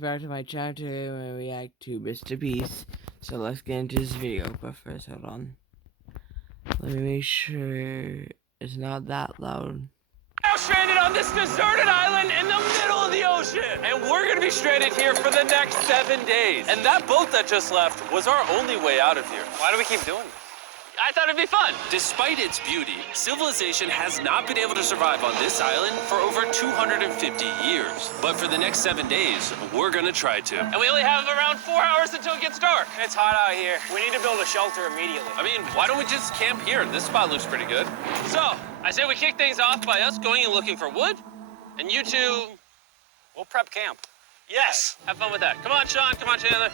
Back to my channel today when I react to Mr. Beast. So let's get into this video. But first, hold on. Let me make sure it's not that loud. Now stranded on this deserted island in the middle of the ocean. And we're gonna be stranded here for the next 7 days. And that boat that just left was our only way out of here. Why do we keep doing this? I thought it'd be fun. Despite its beauty, civilization has not been able to survive on this island for over 250 years. But for the next 7 days, we're gonna try to. And we only have around 4 hours until it gets dark. It's hot out here. We need to build a shelter immediately. I mean, why don't we just camp here? This spot looks pretty good. So, I say we kick things off by us going and looking for wood, and you two... We'll prep camp. Yes! Have fun with that. Come on, Sean. Come on, Chandler.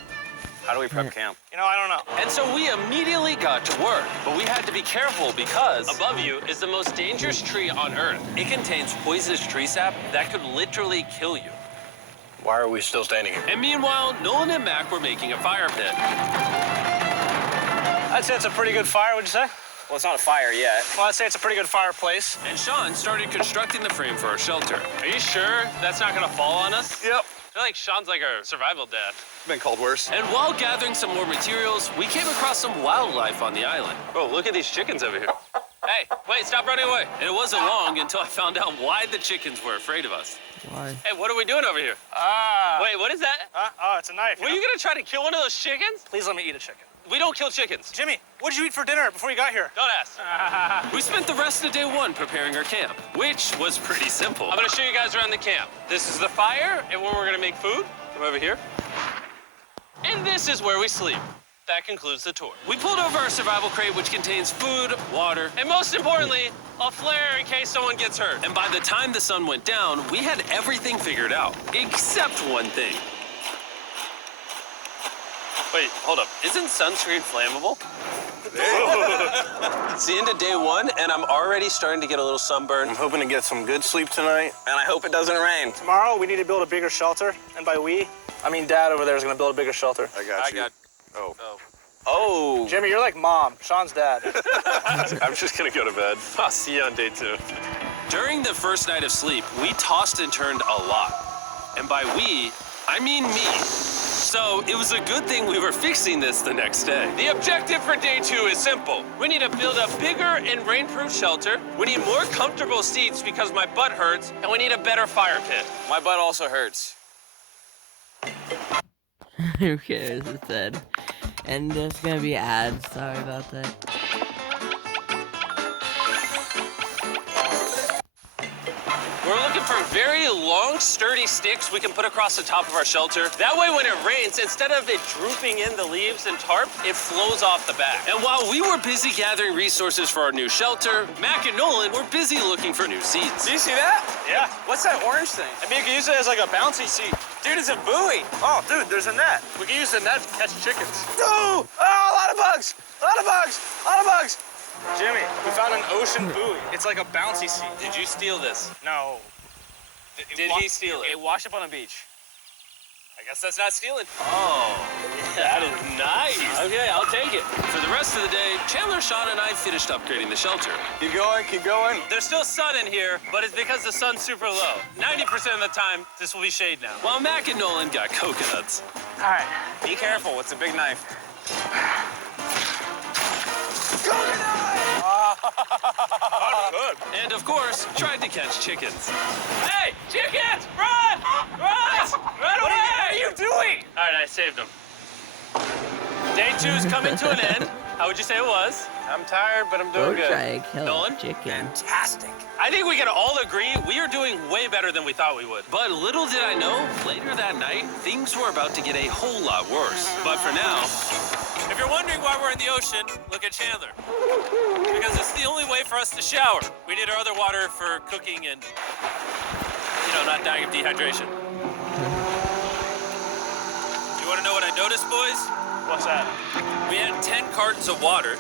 How do we prep camp? You know, I don't know. And so we immediately got to work, but we had to be careful because above you is the most dangerous tree on Earth. It contains poisonous tree sap that could literally kill you. Why are we still standing here? And meanwhile, Nolan and Mac were making a fire pit. I'd say it's a pretty good fire, would you say? Well, it's not a fire yet. Well, I'd say it's a pretty good fireplace. And Sean started constructing the frame for our shelter. Are you sure that's not gonna fall on us? Yep. I feel like Sean's like our survival dad. Been called worse. And while gathering some more materials, we came across some wildlife on the island. Oh, look at these chickens over here. Hey, wait, stop running away. And it wasn't long until I found out why the chickens were afraid of us. Why? Hey, what are we doing over here? Wait, what is that? Oh, it's a knife. Were you gonna try to kill one of those chickens? Please let me eat a chicken. We don't kill chickens. Jimmy, what did you eat for dinner before you got here? Don't ask. We spent the rest of day one preparing our camp, which was pretty simple. I'm gonna show you guys around the camp. This is the fire and where we're gonna make food. Come over here. And this is where we sleep. That concludes the tour. We pulled over our survival crate, which contains food, water, and most importantly, a flare in case someone gets hurt. And by the time the sun went down, we had everything figured out, except one thing. Wait, hold up. Isn't sunscreen flammable? It's the end of day one, and I'm already starting to get a little sunburn. I'm hoping to get some good sleep tonight. And I hope it doesn't rain. Tomorrow, we need to build a bigger shelter. And by we, I mean Dad over there is gonna build a bigger shelter. I got you. Oh. Jimmy, you're like Mom. Sean's dad. I'm just gonna go to bed. I'll see you on day 2. During the first night of sleep, we tossed and turned a lot. And by we, I mean me. So it was a good thing we were fixing this the next day. The objective for day 2 is simple. We need to build a bigger and rainproof shelter. We need more comfortable seats because my butt hurts, and we need a better fire pit. My butt also hurts. Who cares? It said. And there's gonna be ads. Sorry about that. We're looking for very long, sturdy sticks we can put across the top of our shelter. That way, when it rains, instead of it drooping in the leaves and tarp, it flows off the back. And while we were busy gathering resources for our new shelter, Mac and Nolan were busy looking for new seats. Do you see that? Yeah. What's that orange thing? I mean, you can use it as like a bouncy seat. Dude, it's a buoy. Oh, dude, there's a net. We can use the net to catch chickens. Oh, a lot of bugs. A lot of bugs. A lot of bugs. Jimmy, we found an ocean buoy. It's like a bouncy seat. Did you steal this? No. Did he steal it? It washed up on a beach. I guess that's not stealing. Oh, that is nice. Okay, I'll take it. For the rest of the day, Chandler, Sean, and I finished upgrading the shelter. Keep going, keep going. There's still sun in here, but it's because the sun's super low. 90% of the time, this will be shade now. While Mac and Nolan got coconuts. All right, be careful. It's a big knife. Good. And of course, tried to catch chickens. Hey, chickens, run! Run! Run away! What are you doing? All right, I saved them. Day 2's coming to an end. How would you say it was? I'm tired, but I'm Go doing good. try to kill Nolan? a chicken. Fantastic. I think we can all agree we are doing way better than we thought we would. But little did I know, later that night, things were about to get a whole lot worse. But for now, if you're wondering why we're in the ocean, look at Chandler. Because it's the only way for us to shower. We need our other water for cooking and, not dying of dehydration. You want to know what I noticed, boys? What's that? We had 10 cartons of water,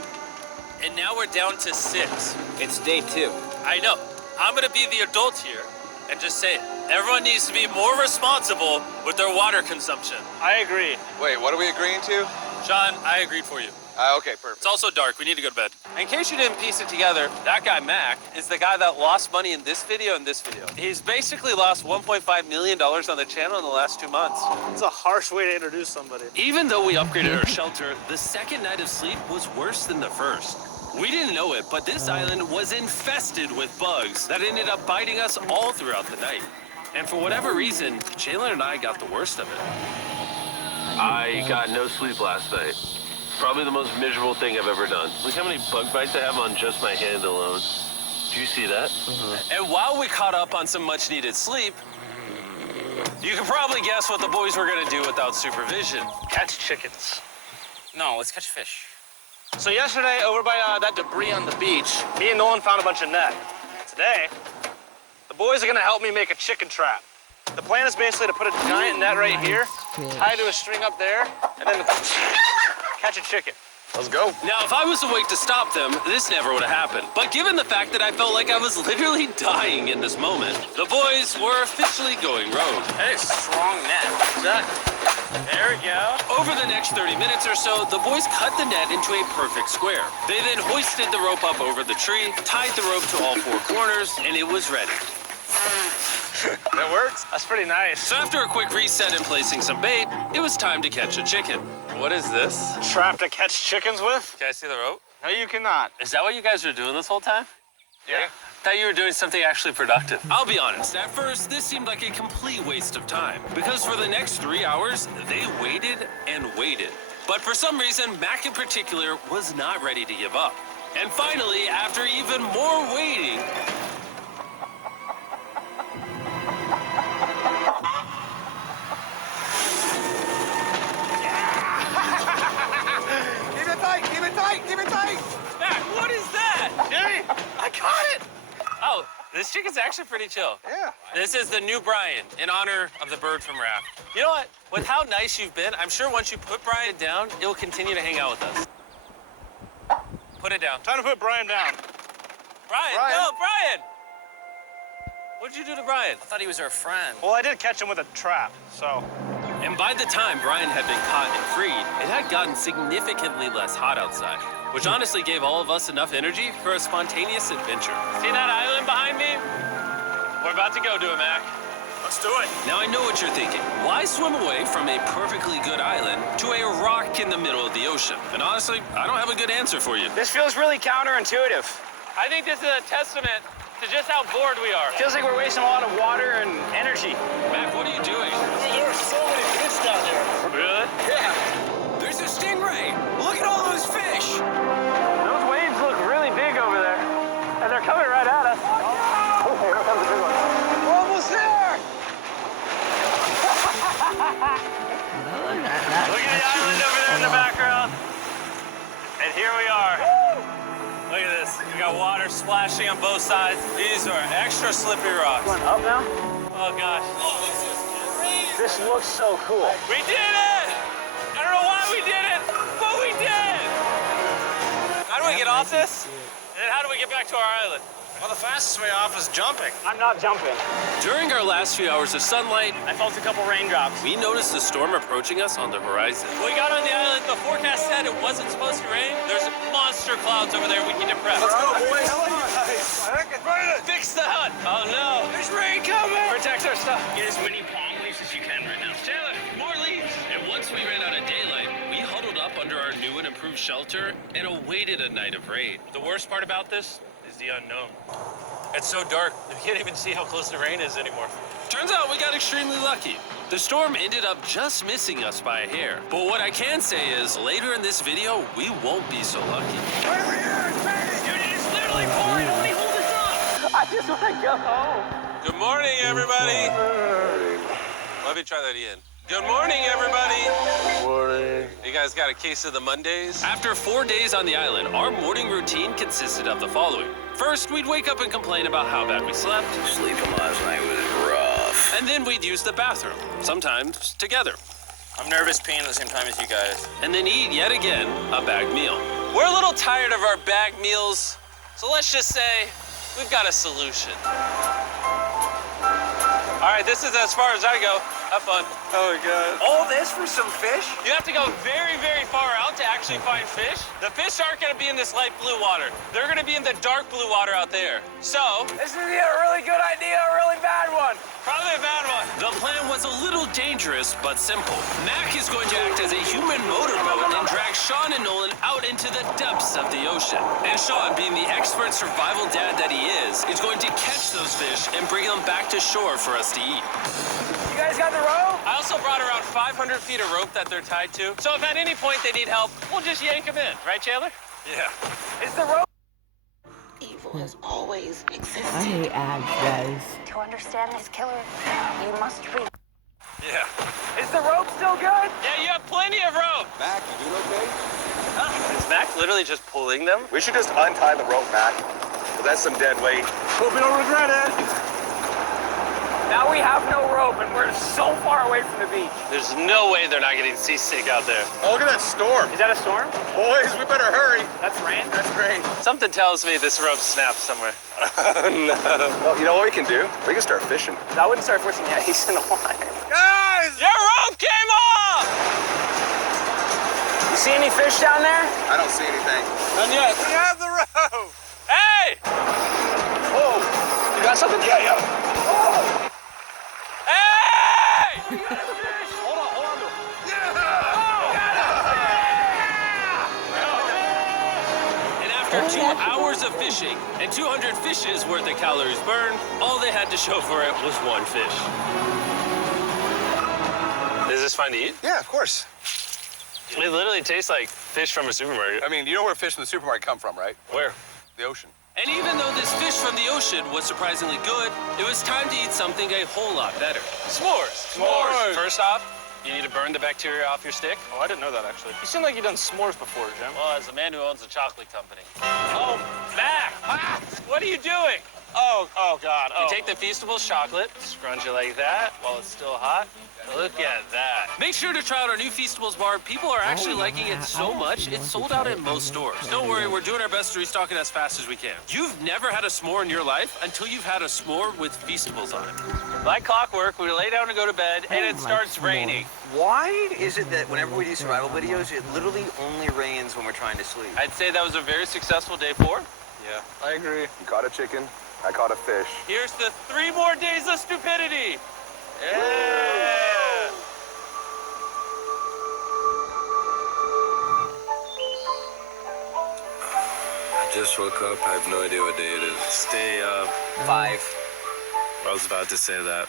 and now we're down to 6. It's day 2. I know. I'm gonna be the adult here and just say it. Everyone needs to be more responsible with their water consumption. I agree. Wait, what are we agreeing to? Sean, I agreed for you. Okay, perfect. It's also dark. We need to go to bed. In case you didn't piece it together, that guy, Mac, is the guy that lost money in this video and this video. He's basically lost $1.5 million on the channel in the last 2 months. It's a harsh way to introduce somebody. Even though we upgraded our shelter, the second night of sleep was worse than the first. We didn't know it, but this island was infested with bugs that ended up biting us all throughout the night. And for whatever reason, Jalen and I got the worst of it. I got no sleep last night. Probably the most miserable thing I've ever done. Look how many bug bites I have on just my hand alone. Do you see that? And while we caught up on some much needed sleep, you can probably guess what the boys were gonna do without supervision. Catch chickens. No, let's catch fish. So yesterday, over by that debris on the beach, me and Nolan found a bunch of net. Today, the boys are gonna help me make a chicken trap. The plan is basically to put a giant net right here, tie to a string up there, and then catch a chicken. Let's go. Now, if I was awake to stop them, this never would have happened. But given the fact that I felt like I was literally dying in this moment, the boys were officially going rogue. That is strong net. There we go. Over the next 30 minutes or so, the boys cut the net into a perfect square. They then hoisted the rope up over the tree, tied the rope to all 4 corners, and it was ready. That works? That's pretty nice. So after a quick reset and placing some bait, it was time to catch a chicken. What is this? Trap to catch chickens with? Can I see the rope? No, you cannot. Is that what you guys were doing this whole time? Yeah. I thought you were doing something actually productive. I'll be honest, at first, this seemed like a complete waste of time. Because for the next 3 hours, they waited and waited. But for some reason, Mac in particular was not ready to give up. And finally, after even more waiting, Keep it tight. Mac, what is that? Jimmy, I caught it. Oh, this chicken's actually pretty chill. Yeah. This is the new Brian, in honor of the bird from Raft. You know what? With how nice you've been, I'm sure once you put Brian down, it will continue to hang out with us. Put it down. Time to put Brian down. Brian, Brian. no, Brian! What'd you do to Brian? I thought he was our friend. Well, I did catch him with a trap, so. And by the time Brian had been caught and freed, it had gotten significantly less hot outside, which honestly gave all of us enough energy for a spontaneous adventure. See that island behind me? We're about to go to it, Mac. Let's do it. Now I know what you're thinking. Why swim away from a perfectly good island to a rock in the middle of the ocean? And honestly, I don't have a good answer for you. This feels really counterintuitive. I think this is a testament to just how bored we are. Feels like we're wasting a lot of water and energy. Mac, what are you doing? There are so many fish down here. Really? Yeah. There's a stingray. Look at all those fish. Those waves look really big over there, and they're coming right at us. Oh, here comes a big one. We're almost there. Look at the island over there in the background. And here we are. Look at this. We got water splashing on both sides. These are extra slippery rocks. Going up now? Oh, gosh. This looks so cool. We did it! I don't know why we did it, but we did! How do we get off this? And then how do we get back to our island? Well, the fastest way off is jumping. I'm not jumping. During our last few hours of sunlight, I felt a couple raindrops. we noticed a storm approaching us on the horizon. When we got on the island, the forecast said it wasn't supposed to rain. There's monster clouds over there we need to prep. Let's go, boys. Fix the hut! Oh no! There's rain coming! Protect our stuff. Get as many palm leaves as you can right now. Taylor, more leaves! And once we ran out of daylight, we huddled up under our new and improved shelter and awaited a night of rain. The worst part about this is the unknown. It's so dark, we can't even see how close the rain is anymore. Turns out we got extremely lucky. The storm ended up just missing us by a hair. But what I can say is, later in this video, we won't be so lucky. Dude, it is literally pouring. Let me hold this up. I just want to go home. Good morning, everybody. Let me try that again. Good morning, everybody. Good morning. You guys got a case of the Mondays? After 4 days on the island, our morning routine consisted of the following. First, we'd wake up and complain about how bad we slept. Sleeping last night was rough. And then we'd use the bathroom, sometimes together. I'm nervous peeing at the same time as you guys. And then eat, yet again, a bagged meal. We're a little tired of our bagged meals, so let's just say we've got a solution. All right, this is as far as I go. Have fun. Oh my God. All this for some fish? You have to go very, very far out to actually find fish. The fish aren't going to be in this light blue water. They're going to be in the dark blue water out there. So, This is either a really good idea or a really bad one. probably a bad one. The plan was a little dangerous, but simple. Mac is going to act as a human motorboat and drag Sean and Nolan out into the depths of the ocean. And Sean, being the expert survival dad that he is going to catch those fish and bring them back to shore for us to eat. You guys got the rope? I also brought around 500 feet of rope that they're tied to. So if at any point they need help, we'll just yank them in. Right, Chandler? Yeah. Is the rope? Evil has always existed. I hate ads, guys. To understand this killer, you must read. Yeah. Is the rope still good? Yeah, you have plenty of rope. Mac, you doing okay? Is Mac literally just pulling them? We should just untie the rope, Mac. That's some dead weight. Hope you don't regret it. Now we have no rope and we're so far away from the beach. There's no way they're not getting seasick out there. Oh, look at that storm. Is that a storm? Boys, we better hurry. That's rain? That's great. Something tells me this rope snapped somewhere. Oh, no. Well, you know what we can do? We can start fishing. I wouldn't start pushing that. He's in the water. Guys! Your rope came off! You see any fish down there? I don't see anything. None yet. We have the rope. Hey! Oh, you got something? Yeah. Oh! Hey! Hold on to it. And after 2 hours of fishing and 200 fishes worth of calories burned, all they had to show for it was 1 fish. Is this fun to eat? Yeah, of course. It literally tastes like fish from a supermarket. I mean, you know where fish in the supermarket come from, right? Where? The ocean. And even though this fish from the ocean was surprisingly good, it was time to eat something a whole lot better. S'mores. S'mores. First off, you need to burn the bacteria off your stick. Oh, I didn't know that, actually. You seem like you've done s'mores before, Jim. Well, as a man who owns a chocolate company. Oh, Mac! What are you doing? Oh, God. You take the Feastables chocolate, scrunch it like that while it's still hot. Look at that. Make sure to try out our new Feastables bar. People are actually liking it so much, it's sold out in most stores. Don't worry, we're doing our best to restock it as fast as we can. You've never had a s'more in your life until you've had a s'more with Feastables on it. Like clockwork, we lay down to go to bed, and it starts raining. Why is it that whenever we do survival videos, it literally only rains when we're trying to sleep? I'd say that was a very successful day 4. Yeah, I agree. You caught a chicken. I caught a fish. Here's the 3 more days of stupidity. Yeah. I just woke up. I have no idea what day it is. Stay up. 5. I was about to say that.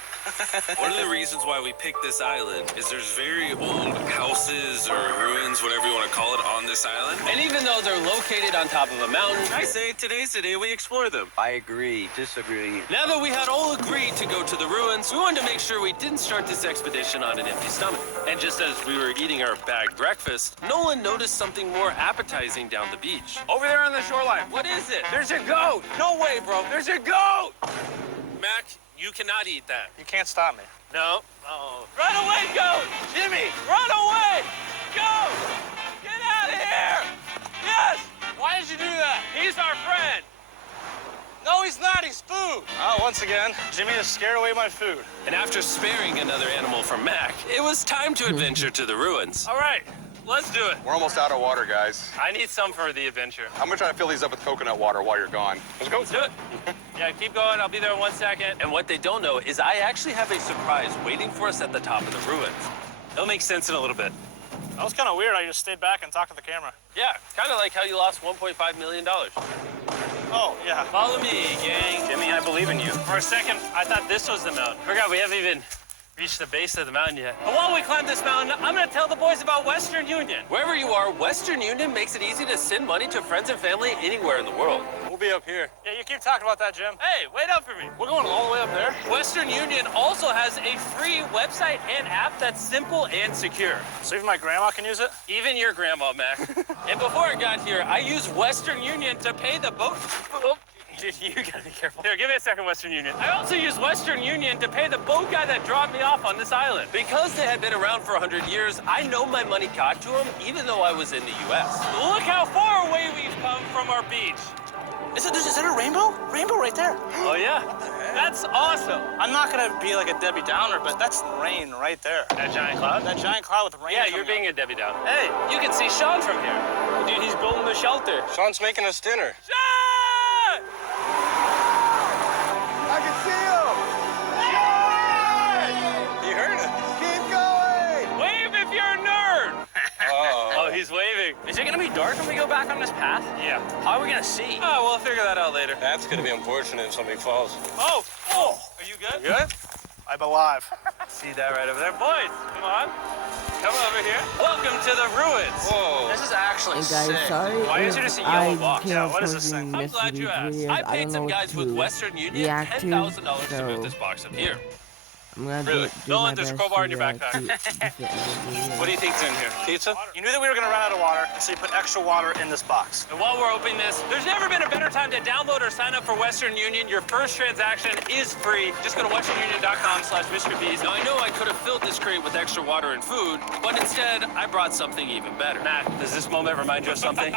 One of the reasons why we picked this island is there's very old houses or ruins, whatever you want to call it, on this island. And even though they're located on top of a mountain, I say today's the day we explore them. I agree. Disagree. Now that we had all agreed to go to the ruins, we wanted to make sure we didn't start this expedition on an empty stomach. And just as we were eating our bagged breakfast, Nolan noticed something more appetizing down the beach. Over there on the shoreline. What is it? There's a goat. No way, bro. There's a goat. Mac, you cannot eat that. You can't stop me. No. Oh. Run away, goat! Jimmy, run away! Goat! Get out of here! Yes! Why did you do that? He's our friend! No, he's not. He's food. Oh, once again, Jimmy has scared away my food. And after sparing another animal from Mac, it was time to adventure to the ruins. All right, let's do it. We're almost out of water, guys. I need some for the adventure. I'm gonna try to fill these up with coconut water while you're gone. Let's go. Let's do it. Yeah, keep going. I'll be there in 1 second. And what they don't know is I actually have a surprise waiting for us at the top of the ruins. It'll make sense in a little bit. That was kind of weird. I just stayed back and talked to the camera. Yeah, kind of like how you lost $1.5 million. Oh, yeah. Follow me, gang. Jimmy, I believe in you. For a second, I thought this was the mountain. Forgot we haven't even reached the base of the mountain yet. But while we climb this mountain, I'm gonna tell the boys about Western Union. Wherever you are, Western Union makes it easy to send money to friends and family anywhere in the world. We'll be up here. Yeah, you keep talking about that, Jim. Hey, wait up for me. We're going all the way up there. Western Union also has a free website and app that's simple and secure. So even my grandma can use it? Even your grandma, Mac. And before I got here, I used Western Union to pay the boat. Oh, you gotta be careful. Here, give me a second, Western Union. I also used Western Union to pay the boat guy that dropped me off on this island. Because they had been around for 100 years, I know my money got to them, even though I was in the U.S. Look how far away we've come from our beach. Is that a rainbow? Rainbow right there. Oh, yeah. That's awesome. I'm not gonna be like a Debbie Downer, but that's rain right there. That giant cloud? That giant cloud with rain. Yeah, you're being a Debbie Downer. Hey, you can see Sean from here. Dude, he's building the shelter. Sean's making us dinner. Sean! I can see him! You heard it. Keep going! Wave if you're a nerd. Oh. Oh, he's waving. Is it gonna be dark when we go back on this path? Yeah. How are we gonna see? Oh, we'll figure that out later. That's gonna be unfortunate if somebody falls. Oh! Oh! Are you good? Good? I'm alive. See that right over there? Boys, come on. Come over here. Welcome to the ruins. Whoa. This is actually Hey guys, sick. sorry Why is there just a yellow box? Yeah, What is this thing? I'm glad you asked. I paid some guys with Western Union $10,000 to move this box up here. I'm gonna Really? do Nolan, my there's a best crowbar in to, your backpack. to fit everything What do you think's in here? Pizza? You knew that we were going to run out of water, so you put extra water in this box. And while we're opening this, there's never been a better time to download or sign up for Western Union. Your first transaction is free. Just go to westernunion.com/MrBeast. Now, I know I could have filled this crate with extra water and food, but instead, I brought something even better. Matt, does this moment remind you of something?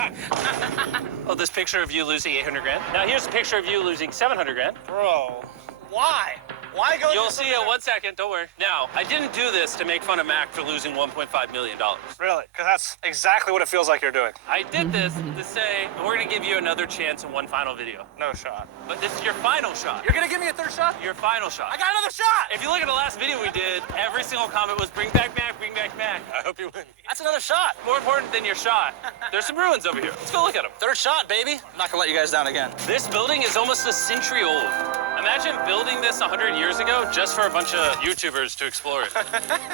Oh, this picture of you losing 800 grand? Now, here's a picture of you losing 700 grand. Bro, why? Why go? You'll see in 1 second, don't worry. Now, I didn't do this to make fun of Mac for losing $1.5 million. Really? Because that's exactly what it feels like you're doing. I did this to say, we're gonna give you another chance in one final video. No shot. But this is your final shot. You're going to give me a third shot? Your final shot. I got another shot! If you look at the last video we did, every single comment was bring back Mac, bring back Mac. I hope you win. That's another shot. More important than your shot, there's some ruins over here. Let's go look at them. Third shot, baby. I'm not going to let you guys down again. This building is almost a century old. Imagine building this 100 years ago just for a bunch of YouTubers to explore it.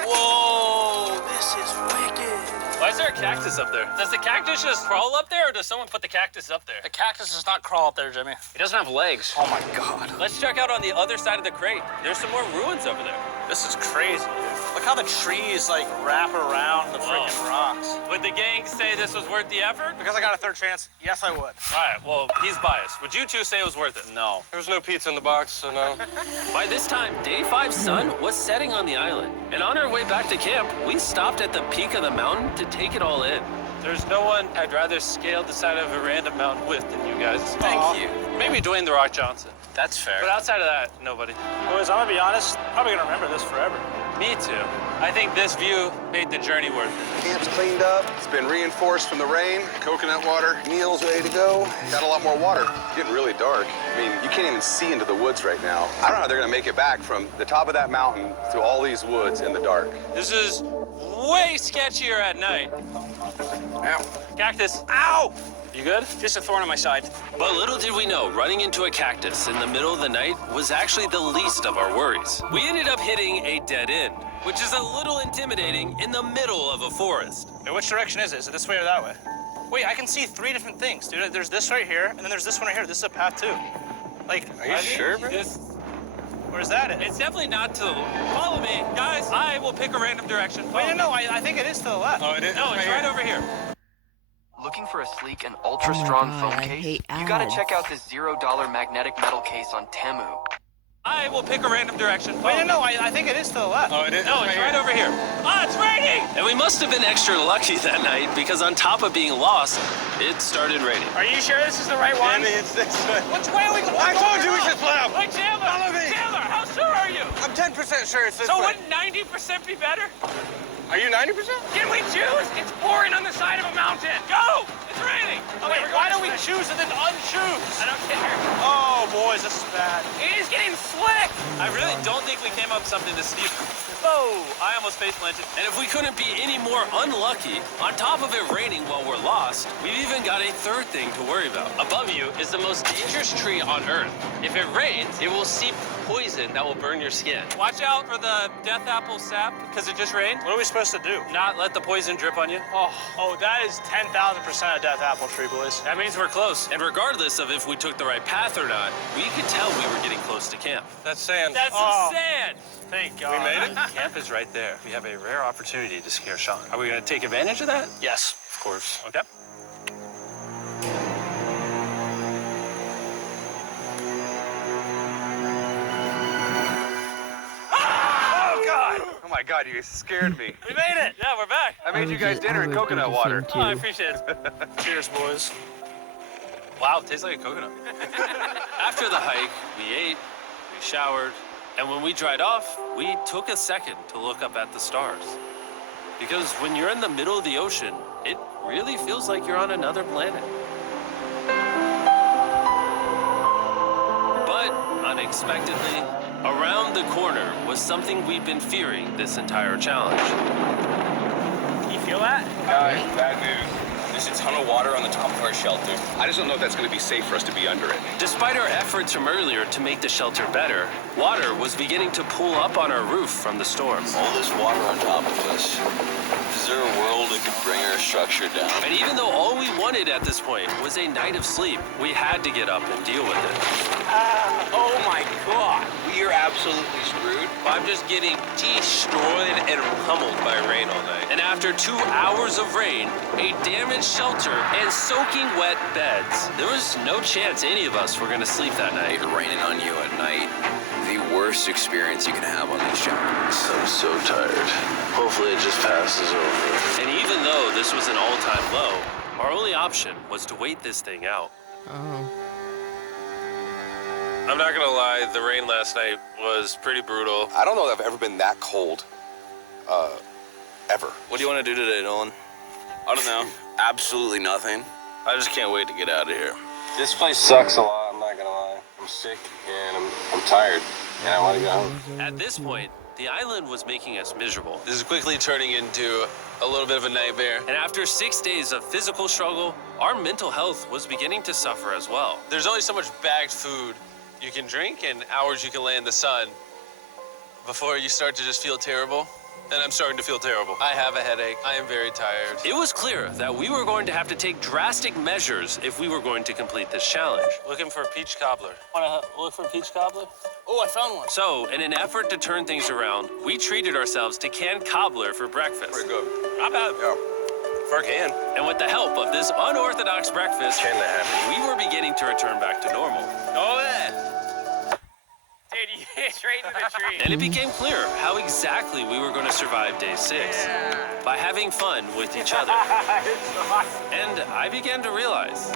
Whoa, this is wicked. Why is there a cactus up there? Does the cactus just crawl up there, or does someone put the cactus up there? The cactus does not crawl up there, Jimmy. It doesn't have legs. Oh my God. Let's check out on the other side of the crate. There's some more ruins over there. This is crazy, dude. Look how the trees like wrap around the freaking rocks. Would the gang say this was worth the effort? Because I got a third chance, yes, I would. All right, well, he's biased. Would you two say it was worth it? No. There was no pizza in the box, so no. By this time, Day 5's sun was setting on the island. And on our way back to camp, we stopped at the peak of the mountain to take it all in. There's no one I'd rather scale the side of a random mountain with than you guys. Thank you. Maybe Dwayne The Rock Johnson. That's fair. But outside of that, nobody. Boys, I'm going to be honest, probably going to remember this forever. Me too. I think this view made the journey worth it. Camp's cleaned up. It's been reinforced from the rain. Coconut water. Meal's ready to go. Got a lot more water. It's getting really dark. I mean, you can't even see into the woods right now. I don't know how they're gonna make it back from the top of that mountain through all these woods in the dark. This is way sketchier at night. Ow. Cactus. Ow! You good? Just a thorn in my side. But little did we know, running into a cactus in the middle of the night was actually the least of our worries. We ended up hitting a dead end, which is a little intimidating in the middle of a forest. Wait, which direction is it? Is it this way or that way? Wait, I can see 3 different things, dude. There's this right here, and then there's this one right here. This is a path too. Like, Are you sure, bro? where's that at? It's definitely not to the Follow me, guys. I will pick a random direction. Wait, no, I think it is to the left. Oh, it is? No, it's right over here. Looking for a sleek and ultra-strong God, phone I case? hate You gotta ads. check out this $0 magnetic metal case on Temu. I will pick a random direction. Wait, no, I think it is to the left. Oh, it is? No, it's right over here. Ah, it's raining! And we must have been extra lucky that night because on top of being lost, it started raining. Are you sure this is the right one? It's this way. Which way are we going? I told you we should play. Hey, Chandler! Follow me. Chandler, how sure are you? I'm 10% sure it's this So way. wouldn't 90% be better? Are you 90%? Can we choose? It's pouring on the side of a mountain. Go! It's raining! Wait, why don't we choose and then unchoose? I don't care. Oh, boys, this is bad. It is getting slick! I really don't think we came up with something to steep. Whoa! I almost face planted. And if we couldn't be any more unlucky, on top of it raining while we're lost, we've even got a third thing to worry about. Above you is the most dangerous tree on Earth. If it rains, it will seep poison that will burn your skin. Watch out for the death apple sap, because it just rained. What are we supposed to do? Not let the poison drip on you. Oh, that is 10,000% a death apple tree, boys. That means we're close. And regardless of if we took the right path or not, we could tell we were getting close to camp. That's sand. That's some sand! Thank God. We made it? Camp is right there. We have a rare opportunity to scare Sean. Are we going to take advantage of that? Yes. Of course. Okay. Oh, God! Oh my God, you scared me. We made it! Yeah, we're back. I made you guys dinner and coconut water. Oh, I appreciate it. Cheers, boys. Wow, it tastes like a coconut. After the hike, we ate, we showered, and when we dried off, we took a second to look up at the stars. Because when you're in the middle of the ocean, it really feels like you're on another planet. But unexpectedly, around the corner was something we'd been fearing this entire challenge. You feel that? Guys, bad news. There's a ton of water on the top of our shelter. I just don't know if that's going to be safe for us to be under it. Despite our efforts from earlier to make the shelter better, water was beginning to pool up on our roof from the storm. All this water on top of us. Is there a world that could bring our structure down? And even though all we wanted at this point was a night of sleep, we had to get up and deal with it. Oh my God. We are absolutely screwed. I'm just getting destroyed and pummeled by rain all night. And after 2 hours of rain, a damaged shelter, and soaking wet beds, there was no chance any of us were going to sleep that night. Raining on you at night. The worst experience you can have on these shelters. I'm so tired. Hopefully it just passes over. And even though this was an all-time low, our only option was to wait this thing out. Oh. I'm not gonna lie, the rain last night was pretty brutal. I don't know that I've ever been that cold, ever. What do you want to do today, Nolan? I don't know. Absolutely nothing. I just can't wait to get out of here. This place sucks a lot, I'm not gonna lie. I'm sick and I'm tired and I want to go home. At this point, the island was making us miserable. This is quickly turning into a little bit of a nightmare. And after 6 days of physical struggle, our mental health was beginning to suffer as well. There's only so much bagged food you can drink and hours you can lay in the sun before you start to just feel terrible. And I'm starting to feel terrible. I have a headache. I am very tired. It was clear that we were going to have to take drastic measures if we were going to complete this challenge. Looking for a peach cobbler. Wanna look for a peach cobbler? Oh, I found one. So, in an effort to turn things around, we treated ourselves to canned cobbler for breakfast. Pretty good. Not bad. Yeah. For a can. And with the help of this unorthodox breakfast, we were beginning to return back to normal. Oh, man. Dude, you hit straight into the tree. And it became clear how exactly we were going to survive day 6. By having fun with each other. And I began to realize,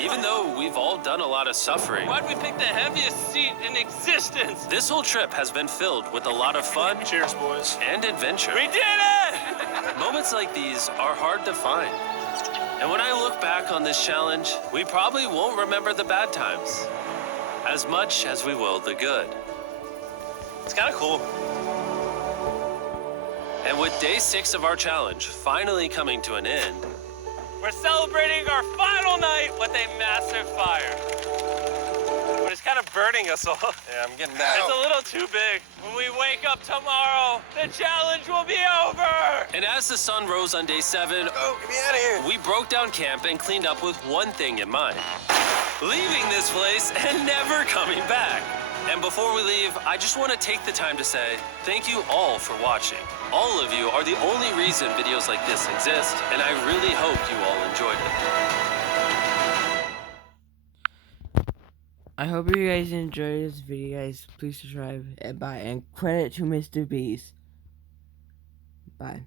even though we've all done a lot of suffering, Why'd we pick the heaviest seat in existence? this whole trip has been filled with a lot of fun Cheers, boys. and adventure. We did it! Moments like these are hard to find. And when I look back on this challenge, we probably won't remember the bad times as much as we will the good. It's kind of cool. And with day 6 of our challenge finally coming to an end, We're celebrating our final night with a massive fire. But it's kind of burning us all. yeah, I'm getting that. It's a little too big. When we wake up tomorrow, the challenge will be over. And as the sun rose on day 7, Oh, get me out of here. we broke down camp and cleaned up with one thing in mind: leaving this place and never coming back. And before we leave, I just want to take the time to say thank you all for watching. All of you are the only reason videos like this exist, and I really hope you all enjoyed it. I hope you guys enjoyed this video, guys. Please subscribe and bye. And credit to Mr. Beast. Bye.